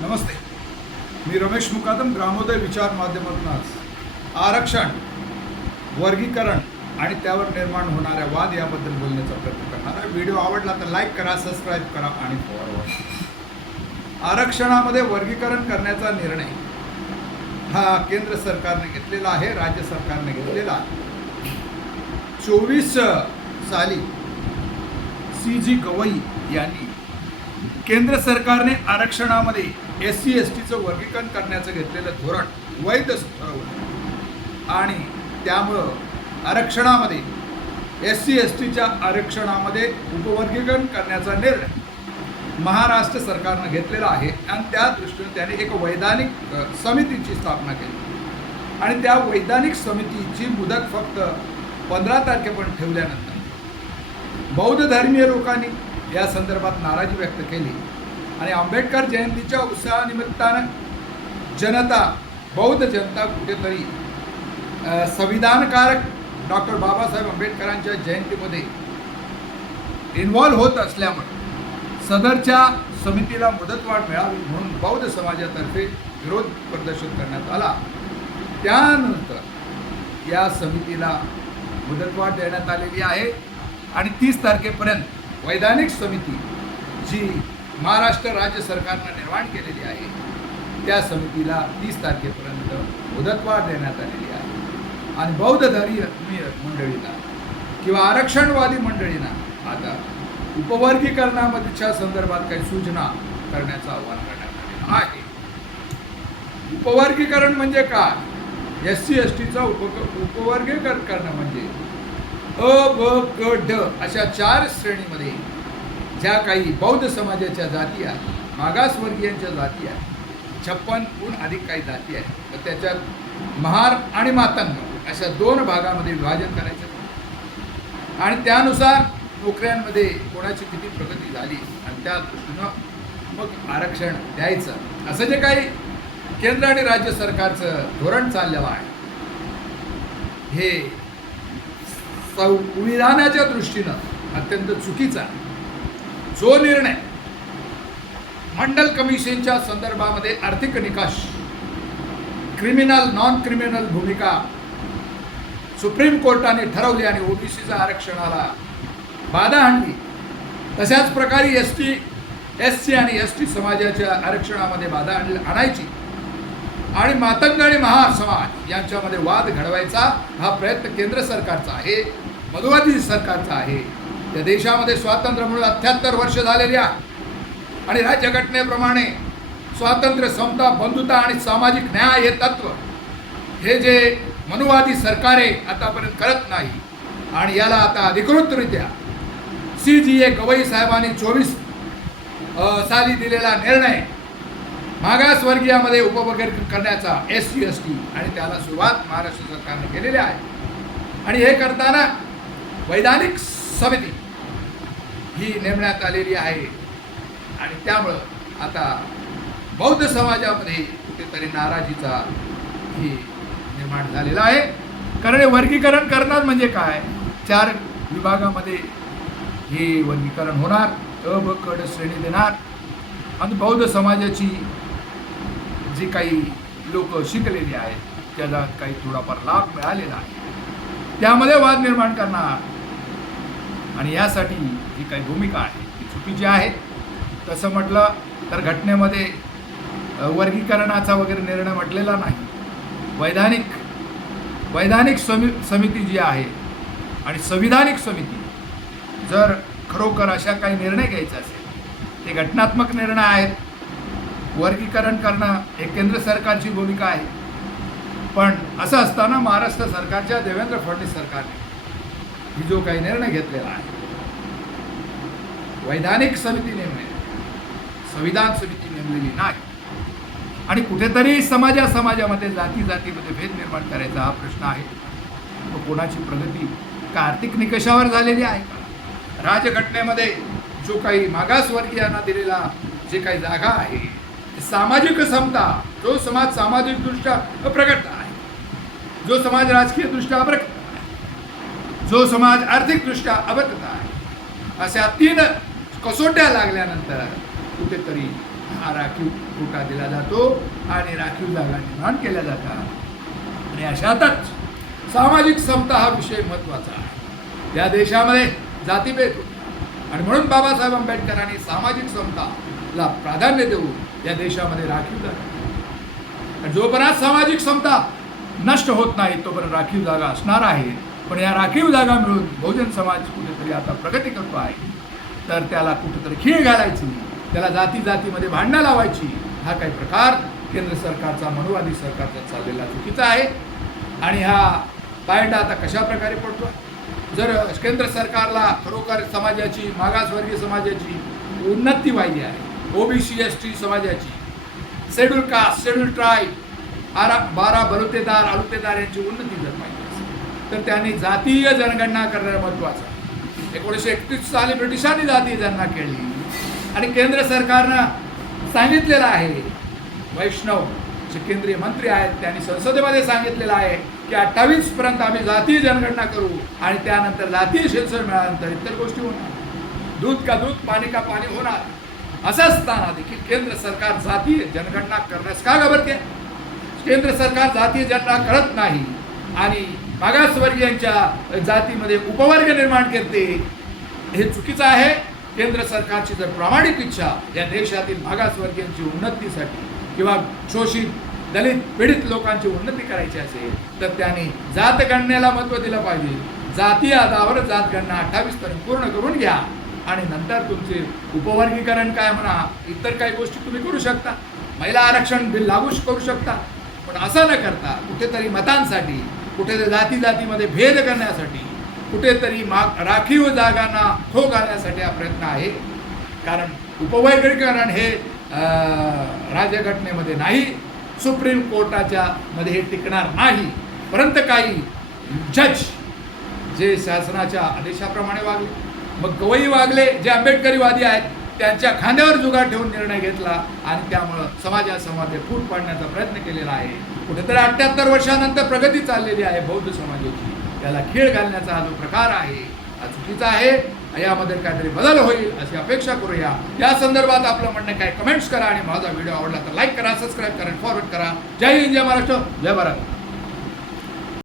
नमस्ते, मी रमेश मुकादम ग्रामोदय विचार माध्यमातून आज आरक्षण, वर्गीकरण आणि त्यावर निर्माण होणाऱ्या वाद याबद्दल बोलण्याचा प्रयत्न करणार आहे. व्हिडिओ आवडला तर लाईक करा, सबस्क्राईब करा आणि फॉरवर्ड. आरक्षणामध्ये वर्गीकरण करण्याचा निर्णय हा केंद्र सरकारने घेतलेला आहे, राज्य सरकारने घेतलेला आहे. 24 साली CG गवई यांनी केंद्र सरकारने आरक्षणामध्ये SC STचं वर्गीकरण करण्याचं घेतलेलं धोरण वैध ठरवलं आणि त्यामुळं आरक्षणामध्ये SC STच्या आरक्षणामध्ये उपवर्गीकरण करण्याचा निर्णय महाराष्ट्र सरकारनं घेतलेला आहे आणि त्या दृष्टीने त्याने एक वैधानिक समितीची स्थापना केली आणि त्या वैधानिक समितीची मुदत फक्त 15 तारखेपर्यंत ठेवल्यानंतर बौद्ध धर्मीय लोकांनी या संदर्भात नाराजी व्यक्त केली आणि आंबेडकर जयंतीच्या उत्सवानिमित्तानं बौद्ध जनता कुठेतरी संविधानकारक डॉक्टर बाबासाहेब आंबेडकरांच्या जयंतीमध्ये इन्व्हॉल्व्ह होत असल्यामुळे सदरच्या समितीला मुदतवाढ मिळावी म्हणून बौद्ध समाजातर्फे विरोध प्रदर्शन करण्यात आला. त्यानंतर या समितीला मुदतवाढ देण्यात आलेली आहे आणि 30 तारखेपर्यंत वैधानिक समिती जी महाराष्ट्र राज्य सरकारनं निर्माण केलेली आहे त्या समितीला 30 तारखेपर्यंत मुदतवाढ देण्यात आलेली आहे आणि बौद्ध धर्मीय मंडळींना किंवा आरक्षणवादी मंडळींना आता उपवर्गीकरणामध्येच्या संदर्भात काही सूचना करण्याचं आवाहन करण्यात आलेलं आहे. उपवर्गीकरण म्हणजे काय? SC STचं उपवर्गीकरण करणं म्हणजे अ, ब, क, ड अशा 4 श्रेणीमध्ये ज्या काही बौद्ध समाजाच्या जाती आहेत, मागासवर्गीयांच्या जाती आहेत, 56हून अधिक काही जाती आहेत, तर त्याच्यात महार आणि मातंग अशा 2 भागामध्ये विभाजन करायचं आणि त्यानुसार नोकऱ्यांमध्ये कोणाची किती प्रगती झाली आणि त्या दृष्टीनं मग आरक्षण द्यायचं असं जे काही केंद्र आणि राज्य सरकारचं धोरण चाललेलं आहे हे संविधानाच्या दृष्टीनं अत्यंत चुकीचा. जो निर्णय मंडल कमिशनच्या संदर्भामध्ये आर्थिक निकष, क्रिमिनल नॉन क्रिमिनल भूमिका सुप्रीम कोर्टाने ठरवली आणि OBCच्या आरक्षणाला बाधा आणली, तशाच प्रकारे ST SC आणि ST समाजाच्या आरक्षणामध्ये बाधा आणायची आणि मातंग आणि महार समाज यांच्यामध्ये वाद घडवायचा हा प्रयत्न केंद्र सरकारचा आहे, मधुवादी सरकारचा आहे. त्या देशामध्ये स्वातंत्र्य मिळून 78 वर्ष झालेली आहे आणि राज्यघटनेप्रमाणे स्वातंत्र्य, समता, बंधुता आणि सामाजिक न्याय हे तत्व हे जे मनुवादी सरकारे आतापर्यंत करत नाही आणि याला आता अधिकृतरित्या CG गवई साहेबांनी 24 साली दिलेला निर्णय मागासवर्गीयामध्ये उपवर्गीकरण करण्याचा SC ST आणि त्याला सुरुवात महाराष्ट्र सरकारने केलेली आहे आणि हे करताना वैधानिक समिती ही नेमण्यात आलेली आहे आणि त्यामुळं आता बौद्ध समाजामध्ये कुठेतरी नाराजीचा ही निर्माण झालेला आहे. कारण हे वर्गीकरण करणार म्हणजे काय? 4 विभागामध्ये हे वर्गीकरण होणार, अ, ब, क, ड श्रेणी देणार आणि बौद्ध समाजाची जी काही लोक शिकलेली आहेत त्याला काही थोडाफार लाभ मिळालेला आहे त्यामध्ये वाद निर्माण करणार आणि यासाठी जी काही भूमिका आहे ती चुकीची आहे. तसं म्हटलं तर घटनेमध्ये वर्गीकरणाचा वगैरे निर्णय म्हटलेला नाही. वैधानिक समिती जी आहे आणि संविधानिक समिती जर खरोखर अशा काही निर्णय घ्यायचा असेल ते घटनात्मक निर्णय आहेत. वर्गीकरण करणं हे केंद्र सरकारची भूमिका आहे, पण असं असताना महाराष्ट्र सरकारच्या देवेंद्र फडणवीस सरकारने ही जो काही निर्णय घेतलेला आहे वैधानिक समिती नेमणे, संविधान समिती नेमलेली नाही आणि कुठेतरी समाजामध्ये जातीमध्ये भेद निर्माण करायचा हा प्रश्न आहे. तो कोणाची प्रगती का आर्थिक निकषावर झालेली आहे का? राजघटनेमध्ये जो काही मागासवर्गीयांना दिलेला जे काही जागा आहे, सामाजिक समता, जो समाज सामाजिकदृष्ट्या अप्रगत आहे, जो समाज राजकीयदृष्ट्या अप्रगत आहे, जो समाज आर्थिकदृष्ट्या अप्रगत आहे, अशा 3 कसोट्या लागल्यानंतर कुठेतरी हा राखीव कोटा दिला जातो आणि राखीव जागा निर्माण केल्या जातात. आणि अशातच सामाजिक समता हा विषय महत्त्वाचा आहे. या देशामध्ये जातीभेद होता आणि म्हणून बाबासाहेब आंबेडकरांनी सामाजिक समताला प्राधान्य देऊन या देशामध्ये राखीव जागा, आणि जोपर्यंत सामाजिक समता नष्ट होत नाही तोपर्यंत राखीव जागा असणार आहे. पण या राखीव जागा मिळून बहुजन समाज कुठेतरी आता प्रगती करतो आहे, तर त्याला कुठेतरी खीळ घालायची, त्याला जाती जातीमध्ये भांडणं लावायची, हा काही प्रकार केंद्र सरकारचा, मनुवादी सरकारचा चाललेला चुकीचा आहे. आणि हा पायंडा आता कशा प्रकारे पडतो? जर केंद्र सरकारला खरोखर समाजाची, मागासवर्गीय समाजाची उन्नती पाहिजे आहे, ओबीसी एसटी समाजाची, शेड्यूल कास्ट, शेड्यूल ट्राईब, 12 बलुतेदार, अलुतेदार यांची उन्नती जर पाहिजे असेल तर त्यांनी जातीय जनगणना करणं महत्त्वाचं आहे. 1931 साली ब्रिटिशांनी जातीय जनगणना केली आणि केंद्र सरकारनं सांगितलेलं आहे, वैष्णव जे केंद्रीय मंत्री आहेत त्यांनी संसदेमध्ये सांगितलेलं आहे की 28 पर्यंत आम्ही जातीय जनगणना करू आणि त्यानंतर जातीय सेन्सर मिळाल्यानंतर इतर गोष्टी होणार, दूध का दूध, पाणी का पाणी होणार. असं असताना देखील केंद्र सरकार जातीय जनगणना करण्यास का घाबरते? केंद्र सरकार जातीय जनगणना करत नाही आणि मागासवर्गीयांच्या जातीमध्ये उपवर्ग निर्माण करते, हे चुकीचं आहे. केंद्र सरकारची जर प्रामाणिक इच्छा या देशातील मागासवर्गीयांची उन्नतीसाठी किंवा शोषित, दलित, पीडित लोकांची उन्नती करायची असेल तर त्यांनी जातगणनेला महत्त्व दिलं पाहिजे. जातीय आधारावर जातगणना 28 पर्यंत पूर्ण करून घ्या आणि नंतर तुमचे उपवर्गीकरण काय म्हणा, इतर काही गोष्टी तुम्ही करू शकता, महिला आरक्षण बिल लागू करू शकता. पण असं न करता कुठेतरी मतांसाठी, कुठेतरी जाती जातीमध्ये भेद करण्यासाठी, कुठेतरी राखीव जागांना खो घालण्यासाठी हा प्रयत्न आहे. कारण उपवर्गीकरण हे राज्यघटनेमध्ये नाही, सुप्रीम कोर्टाच्या मध्ये हे टिकणार नाही. परंतु काही जज जे शासनाच्या आदेशाप्रमाणे वागले, मग गवई वागले, जे आंबेडकरीवादी आहेत त्यांच्या खांद्यावर जुगार ठेवून निर्णय घेतला आणि त्यामुळं समाजासमध्ये फूट पाडण्याचा प्रयत्न केलेला आहे. कुठेतरी 78 वर्षानंतर प्रगती चाललेली आहे बौद्ध समाजाची, त्याला खीळ घालण्याचा हा जो प्रकार आहे हा चुकीचा आहे. यामध्ये काहीतरी बदल होईल अशी अपेक्षा करूया. या संदर्भात आपलं म्हणणं काय, कमेंट्स करा आणि माझा व्हिडिओ आवडला तर लाईक करा, सबस्क्राईब करा, फॉरवर्ड करा. जय हिंद, जय महाराष्ट्र, जय भारत.